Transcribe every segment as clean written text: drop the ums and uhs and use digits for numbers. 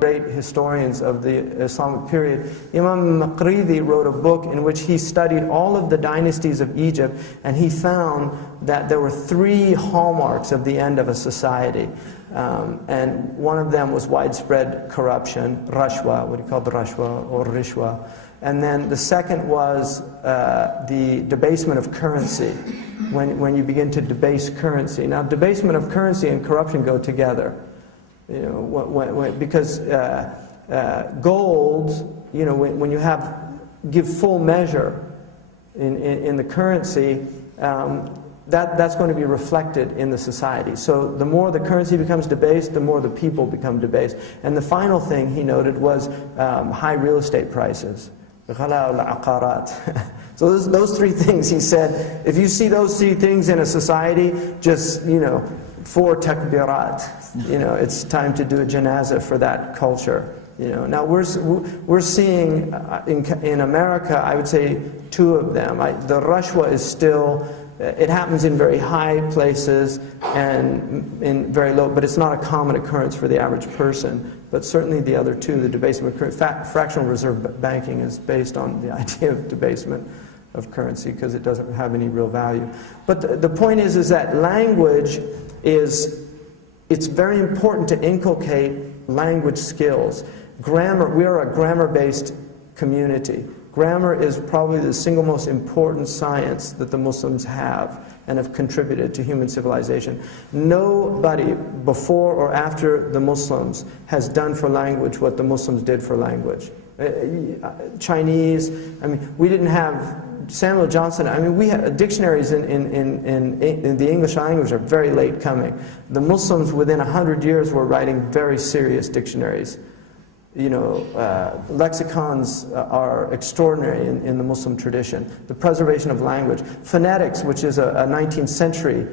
Great historians of the Islamic period. Imam Maqridi wrote a book in which he studied all of the dynasties of Egypt, and he found that there were 3 hallmarks of the end of a society. And one of them was widespread corruption, rashwa, what he called the rashwa or rishwa. And then the second was the debasement of currency, when you begin to debase currency. Now, debasement of currency and corruption go together. You know, because gold, you know, when you give full measure in the currency, that's going to be reflected in the society. So the more the currency becomes debased, the more the people become debased. And the final thing he noted was high real estate prices. So those 3 things, he said, if you see those 3 things in a society, just, you know, 4 takbirat, you know, it's time to do a janazah for that culture. You know, now we're seeing in America, I would say 2 of them. The rashwa is still, it happens in very high places and in very low, but it's not a common occurrence for the average person. But certainly the other 2, the debasement of fractional reserve banking is based on the idea of debasement of currency because it doesn't have any real value. But the point is that language it's very important to inculcate language skills. Grammar, we are a grammar-based community. Grammar is probably the single most important science that the Muslims have and have contributed to human civilization. Nobody before or after the Muslims has done for language what the Muslims did for language. Chinese, I mean, we didn't have Samuel Johnson. I mean, we had dictionaries in the English language are very late coming. The Muslims within 100 years were writing very serious dictionaries. You know, lexicons are extraordinary in the Muslim tradition. The preservation of language. Phonetics, which is a 19th century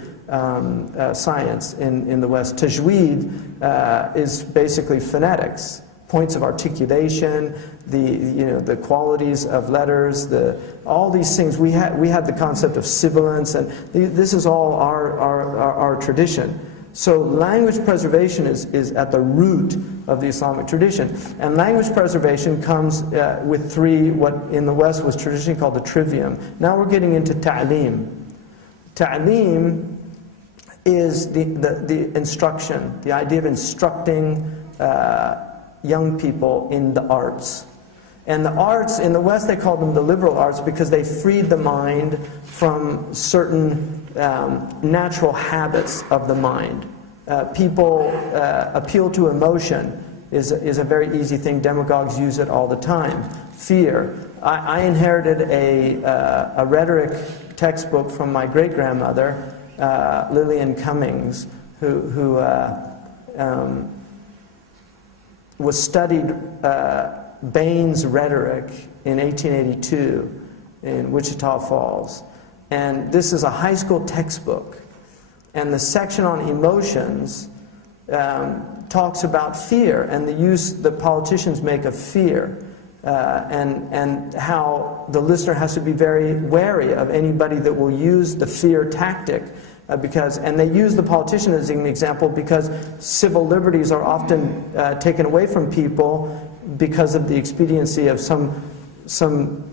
science in the West. Tajweed is basically phonetics. Points of articulation, the qualities of letters, all these things. We had the concept of sibilance, and this is all our tradition. So language preservation is at the root of the Islamic tradition. And language preservation comes with 3, what in the West was traditionally called the trivium. Now we're getting into ta'lim. Ta'lim is the instruction, the idea of instructing young people in the arts. And the arts, in the West they call them the liberal arts because they freed the mind from certain natural habits of the mind. People appeal to emotion is a very easy thing. Demagogues use it all the time. Fear. I inherited a rhetoric textbook from my great-grandmother, Lillian Cummings, who was studied Bain's rhetoric in 1882 in Wichita Falls. And this is a high school textbook. And the section on emotions talks about fear and the use that politicians make of fear. And how the listener has to be very wary of anybody that will use the fear tactic. And they use the politician as an example because civil liberties are often taken away from people because of the expediency of some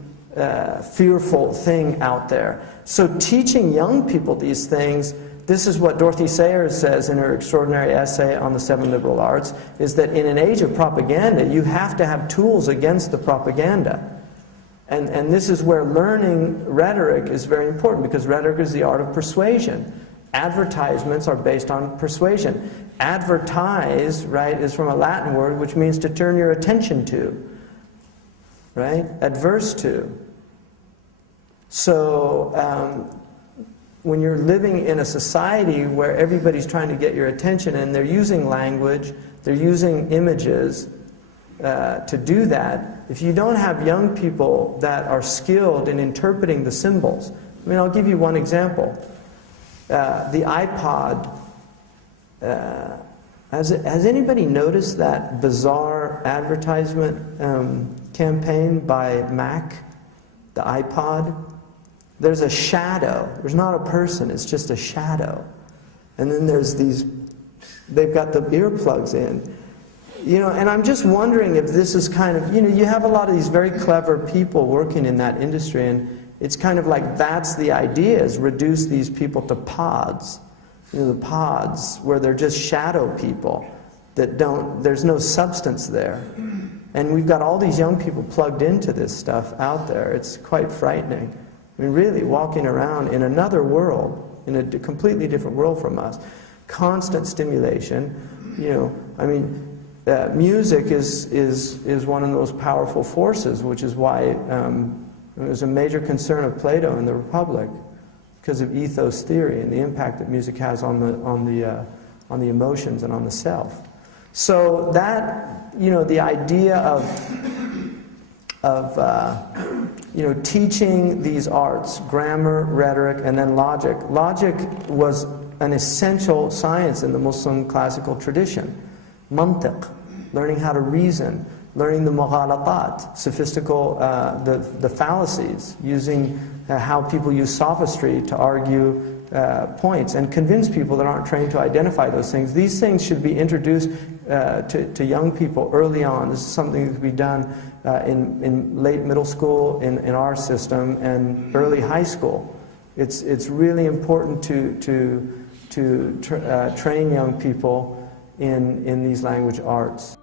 fearful thing out there. So teaching young people these things, this is what Dorothy Sayers says in her extraordinary essay on the 7 liberal arts, is that in an age of propaganda, you have to have tools against the propaganda. And this is where learning rhetoric is very important, because rhetoric is the art of persuasion. Advertisements are based on persuasion. Advertise, right, is from a Latin word which means to turn your attention to, right? Adverse to. So when you're living in a society where everybody's trying to get your attention and they're using language, they're using images to do that, if you don't have young people that are skilled in interpreting the symbols, I mean, I'll give you one example. The iPod, has anybody noticed that bizarre advertisement campaign by Mac, the iPod? There's a shadow. There's not a person, it's just a shadow. And then there's these, they've got the earplugs in. You know, and I'm just wondering if this is kind of, you know, you have a lot of these very clever people working in that industry, and it's kind of like that's the idea, is reduce these people to pods. You know, the pods where they're just shadow people that don't, there's no substance there. And we've got all these young people plugged into this stuff out there. It's quite frightening. I mean, really walking around in another world, in a completely different world from us. Constant stimulation, you know, I mean, music is one of those powerful forces, which is why it was a major concern of Plato in the Republic, because of ethos theory and the impact that music has on the emotions and on the self. So that, you know, the idea of you know, teaching these arts, grammar, rhetoric, and then logic. Logic was an essential science in the Muslim classical tradition. Mantiq, learning how to reason, learning the mughalatat, sophistical, the fallacies, using how people use sophistry to argue points and convince people that aren't trained to identify those things. These things should be introduced to young people early on. This is something that can be done in late middle school in our system and early high school. It's really important to train young people in these language arts.